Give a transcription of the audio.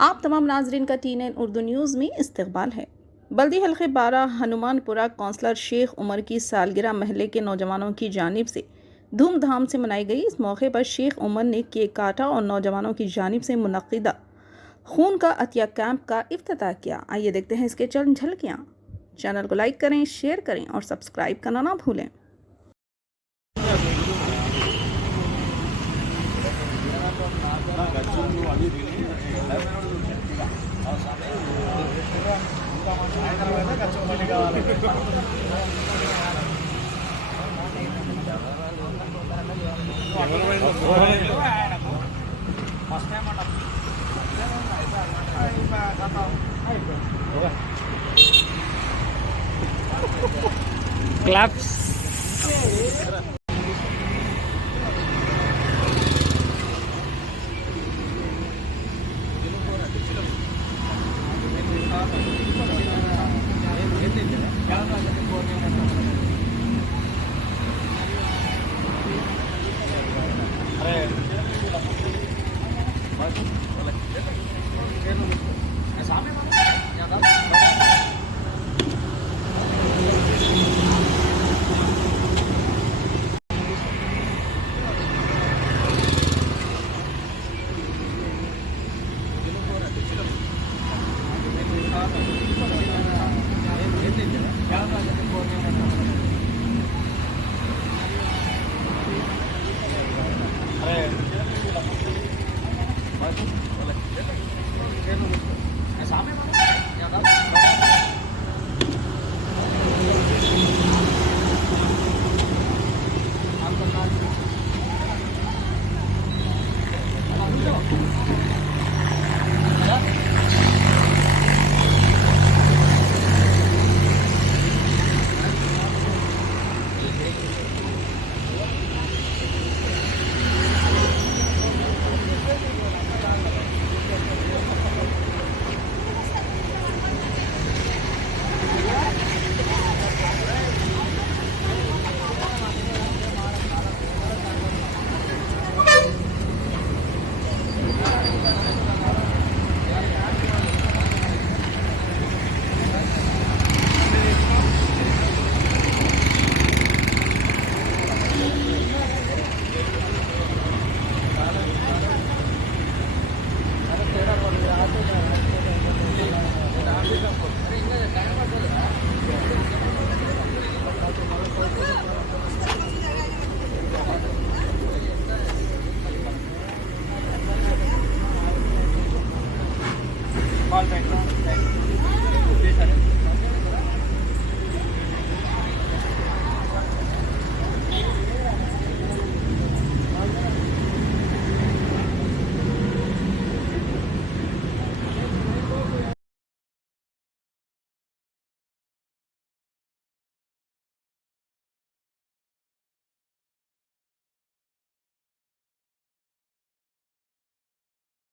आप तमाम नाजरीन का TN उर्दू न्यूज़ में इस्तकबाल है। बल्दी हल्के 12 हनुमानपुरा कौंसलर शेख उमर की सालगिरह महल्ले के नौजवानों की जानिब से धूमधाम से मनाई गई। इस मौके पर शेख उमर ने केक काटा और नौजवानों की जानिब से मुनक्किदा खून का अतिया कैंप का इफ्तिताह किया। आइए देखते हैं इसके चंद झलकियाँ। चैनल को लाइक करें, शेयर करें और सब्सक्राइब करना ना भूलें। Claps. Call back.